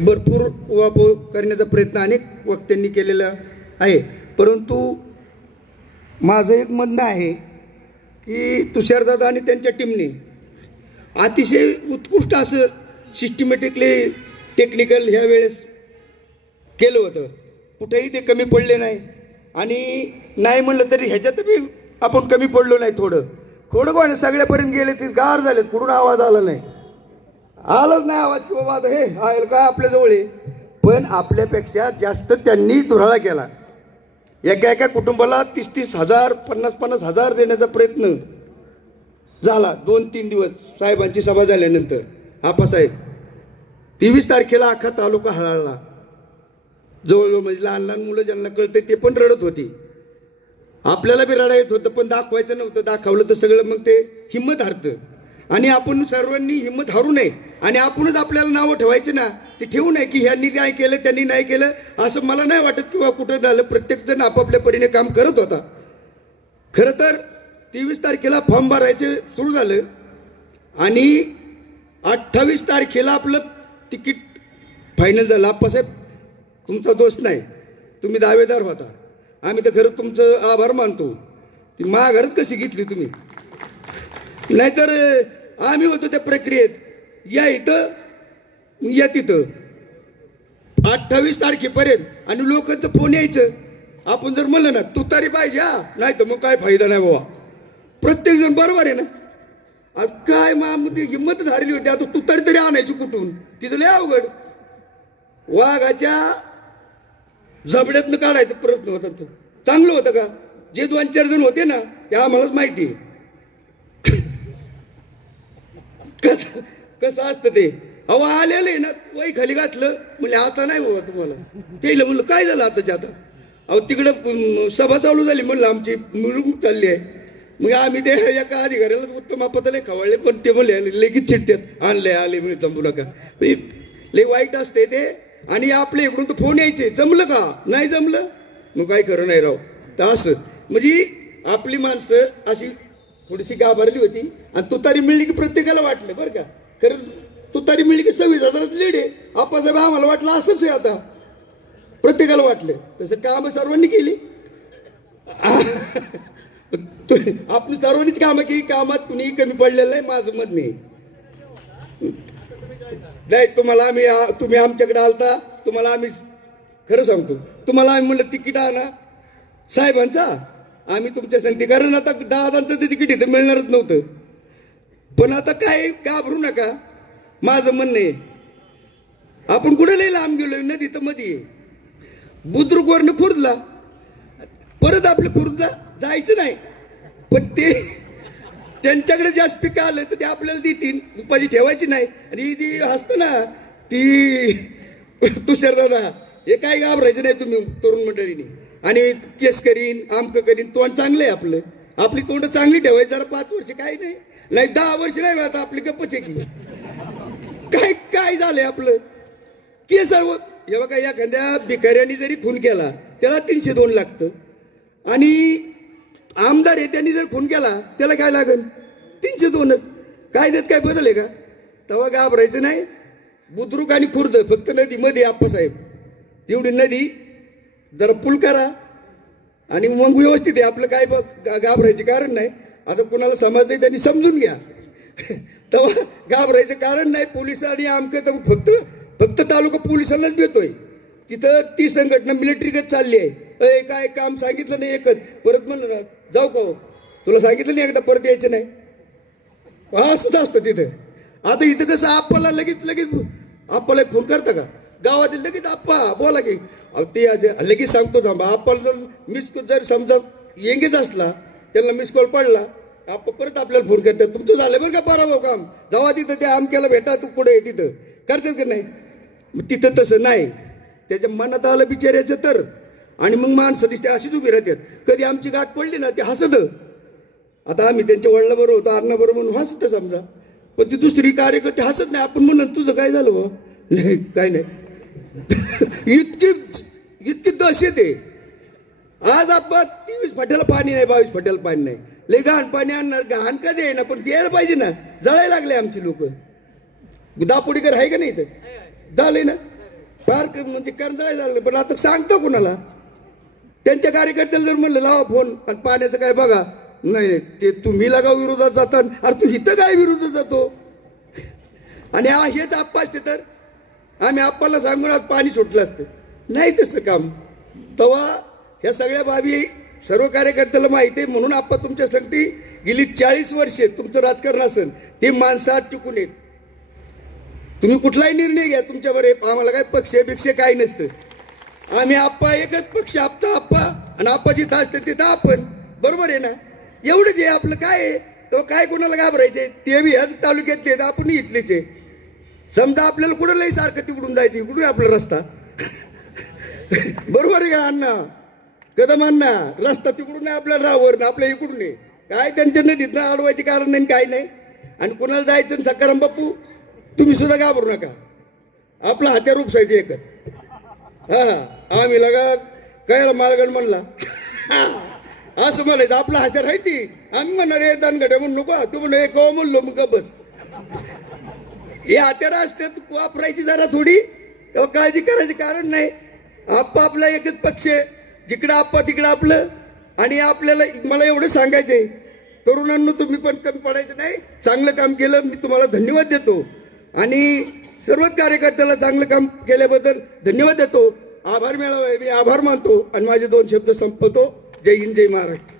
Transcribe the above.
भरपूर उहापोह करण्याचा प्रयत्न अनेक वक्त्यांनी केलेला आहे, परंतु माझं एक म्हणणं आहे की तुषारदादा आणि त्यांच्या टीमने अतिशय उत्कृष्ट असं सिस्टमॅटिकली टेक्निकल ह्या वेळेस केलं होतं. कुठेही ते कमी पडले नाही आणि नाही म्हणलं तरी ह्याच्यात बी आपण कमी पडलो नाही. थोडं कोण सगळ्यापर्यंत गेले ते गार झाले, कुठून आवाज आला नाही, आलाच नाही आवाज की बाबा आता हे आहे काय आपल्याजवळ आहे. पण आपल्यापेक्षा जास्त त्यांनी धुराळा केला. एका एका कुटुंबाला 30-30 हजार 50-50 हजार देण्याचा प्रयत्न झाला 2-3 दिवस साहेबांची सभा झाल्यानंतर. आप्पासाहेब 23 तारखेला अख्खा तालुका हळहळला. जवळजवळ म्हणजे लहान लहान मुलं ज्यांना कळतं ते पण रडत होती. आपल्याला बी रडा येत होतं, पण दाखवायचं नव्हतं. दाखवलं तर सगळं मग ते हिंमत हारतं. आणि आपण सर्वांनी हिंमत हारू नये आणि आपणच आपल्याला नावं ठेवायचे ना, ते ठेवू नये की ह्यांनी काय केलं त्यांनी नाही केलं असं मला नाही वाटत किंवा कुठं झालं. प्रत्येकजण आपापल्या परीने काम करत होता. खरं तर 23 तारखेला फॉर्म भरायचे सुरू झालं आणि 28 तारखेला आपलं तिकीट फायनल झालं. आप्पासाहेब तुमचा दोष नाही, तुम्ही दावेदार होता. आम्ही तर खरं तुमचं आभार मानतो. ती महागारच कशी घेतली तुम्ही, नाहीतर आम्ही होतो त्या प्रक्रियेत. या इथं या तिथं 28 तारखेपर्यंत आणि लोकांचं फोन यायचं. आपण जर म्हणलं ना तू तरी पाहिजे हा, नाही तर मग काय फायदा नाही बाबा. प्रत्येक जण बरोबर आहे ना. काय मग हिंमतच हारली होती. आता तू तरी आणायची कुठून, तिथं लय अवघड. वाघाच्या जबड्यातनं काढायचा प्रयत्न होता. तो चांगलं होतं का? जे 2-4 जण होते ना ते आम्हालाच माहिती आहे कसं असतं ते. अहो आलेलं आहे ना, वय खाली घातलं म्हणजे आता नाही बाबा तुम्हाला केलं. म्हणलं काय झालं आताच्या आता. अहो तिकडं सभा चालू झाली म्हणलं आमची मिळून चालली आहे. मग आम्ही ते एका अधिकाऱ्याला उत्तम आपत्याला खवळले, पण ते म्हणले लगेच चिडतात आणले आले म्हणजे थांबू नका. लय वाईट असते ते. आणि आपले इकडून तर फोन यायचे, जमलं का नाही जमलं मग काय खरं नाही राव. तर असं म्हणजे आपली माणसं अशी थोडीशी गाभारली होती. आणि तुतारी मिळली की प्रत्येकाला वाटलं बरं का, खरं तुतारी मिळली की 26,000 लीड आहे. आप्पासाहेब आम्हाला वाटलं असंच आहे आता, प्रत्येकाला वाटलं तसं. कामं सर्वांनी केली, आपण सर्वांनीच कामं केली. कामात कुणीही कमी पडलेलं नाही माझं मत नाही. नाही तुम्हाला आम्ही तुम्ही आमच्याकडे आलता, तुम्हाला आम्ही खरं सांगतो, तुम्हाला आम्ही म्हणलं तिकीट आणा साहेबांचा, आम्ही तुमच्या संगती. कारण आता दादांचं ते तिकीट इथं मिळणारच नव्हतं. पण आता काय घाबरू नका, माझं म्हणणं आहे. आपण कुठे लई लांब गेलोय, नदी तर मध्ये बुद्रुकवरनं खुर्दला, परत आपलं खुर्दला जायचं नाही. पण ते त्यांच्याकडे जास्त पिकं आलं तर ते आपल्याला देतील, उपाधी ठेवायची नाही. आणि ती हसतं ना ती तुषारदादा, हे काय घाबरायचं नाही तुम्ही तरुण मंडळीने. आणि केस करीन आमकं करीन, तोंड चांगलं आहे आपलं, आपली तोंड चांगली ठेवायची. जरा 5 वर्ष काही नाही, नाही 10 वर्ष नाही, आता आपली गप्पच आहे की काय काय झालंय आपलं की सर्व. हे बघा एखाद्या भिकाऱ्याने जरी खून केला त्याला 302 लागतं. आणि आमदार आहे त्यांनी जर खून केला त्याला काय लागेल 302. कायद्यात काय बदल आहे का? तेव्हा घाबरायचं नाही. बुद्रुक आणि खुर्द फक्त नदीमध्ये आप्पासाहेब, तेवढी नदी जरा पूल करा आणि मग व्यवस्थित आहे आपलं. काय घाबरायचे कारण नाही. आता कुणाला समजते त्यांनी समजून घ्या, तेव्हा घाबरायचं कारण नाही. पोलिस आणि आमचं तर फक्त तालुका पोलिसांनाच भेटतोय. तिथं ती संघटना मिलिटरीगत चालली आहे. काय काम सांगितलं नाही एकच, परत म्हणलं ना जाऊ का तुला सांगितलं नाही एकदा परत यायचं नाही, असंच असतं तिथं. आता इथं कसं आप्पाला लगेच आप्पाला फोन करता का गावातील, लगेच आप्पा बोला की ते लगेच सांगतो थांबा. आप्पाला जर मिस जर समजा येंगेच असला त्यांना मिस कॉल पडला, आप्पा परत आपल्याला फोन करतात, तुमचं झालं बरं का बरोबर काम, जावा तिथं त्या आमक्याला भेटा, तू पुढे आहे तिथं करतात का नाही. तिथं तसं नाही. त्याच्या मनात आलं बिचाऱ्याचं तर, आणि मग माणसं दिसते अशीच उभी राहतात. कधी आमची गाठ पडली ना ते हसत. आता आम्ही त्यांच्या वडिलाबरोबर होतो, अण्णाबरोबर म्हणून हसत समजा, पण ती दुसरी कार्यकर्ते हसत नाही. आपण म्हणून तुझं काय झालं बा, नाही काय नाही. इतकी दहशत आहे. आज आपण 23 फाट्याला पाणी नाही, 22 फाट्याला पाणी नाही. लय घाण पाणी आणणार, घाण कधी आहे ना, पण द्यायला पाहिजे ना. जळायला लागले आमची लोक. दापोडीकर आहे का नाही तर झाले ना. फार म्हणजे कर्जाळी झालं. पण आता सांगतो कुणाला? त्यांच्या कार्यकर्त्याला जर म्हणलं लावा फोन आणि पाण्याचं काय बघा, नाही ते तुम्ही लगा विरोधात जातात. अरे तू इथं काय विरोधात जातो? आणि हेच आप्पा असते तर आम्ही आप्पाला सांगून आज पाणी सुटलं असतं. नाही तसं काम. तेव्हा ह्या सगळ्या बाबी सर्व कार्यकर्त्याला माहिती आहे. म्हणून आप्पा तुमच्या संगती गेली 40 वर्षे तुमचं राजकारण असेल ते माणसात टिकून येत. तुम्ही कुठलाही निर्णय घ्या तुमच्यावर आम्हाला काय पक्ष भिक्ष काही नसतं. आम्ही आप्पा एकच पक्ष आपता आप्पा आणि आप्पा जिथं असतं तिथं आपण. बरोबर आहे ना? एवढंच आहे आपलं. काय आहे तो काय कोणाला घाबरायचे? ते बी ह्याच तालुक्यातले आपण इथलेच आहे. समजा आपल्याला कुठं लई सारखं तिकडून जायचं, इकडून आपला रस्ता. बरोबर आहे का अण्णा? कदम अण्णा, रस्ता तिकडून आहे आपल्याला रावर ना आपल्या इकडून आहे. काय त्यांच्या नदीतनं अडवायचे कारण नाही काही नाही. आणि कुणाला जायचं सकाराम बापू तुम्ही सुद्धा घाबरू नका. आपला हत्यार उपसायचं एकच. हा आम्ही लगा कळला मालगण म्हणला असं म्हणायचं आपला हत्यार आहे ती. आम्ही म्हणणार हे दानगड्या म्हणू नको, तू म्हणून हे कवा म्हणलो मग बस. हे हत्यार असते वापरायची जरा थोडी, तेव्हा काळजी करायची कारण नाही. आप्पा आपला एकच पक्ष, जिकडं आप्पा तिकडं आपलं. आणि आपल्याला मला एवढं सांगायचंय तरुणांनो, तुम्ही पण कमी पडायचं नाही. चांगलं काम केलं, मी तुम्हाला धन्यवाद देतो. आणि सर्वच कार्यकर्त्याला चांगलं काम केल्याबद्दल धन्यवाद देतो. आभार मिळावा मी आभार मानतो आणि माझे 2 शब्द संपवतो. जय हिंद, जय महाराष्ट्र.